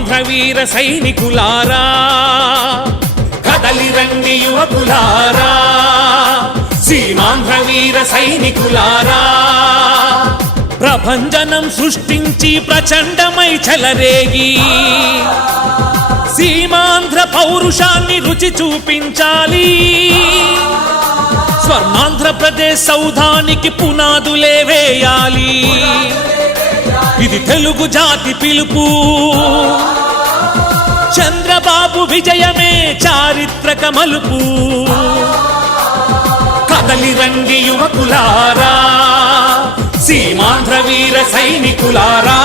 సీమాంధ్ర వీర సైనికులారా కదలి రండి యువకులారా సీమాంధ్ర వీర సైనికులారా ప్రభంజనం సృష్టించి ప్రచండమై చెలరేగి సీమాంధ్ర పౌరుషాన్ని రుచి చూపించాలి స్వర్ణాంధ్రప్రదేశ్ సౌధానికి పునాదులే వేయాలి ఇది తెలుగు జాతి పిలుపు చంద్రబాబు విజయమే చారిత్రక మలుపు కదలి రండి యువకులారా సీమాంధ్ర వీర సైనికులారా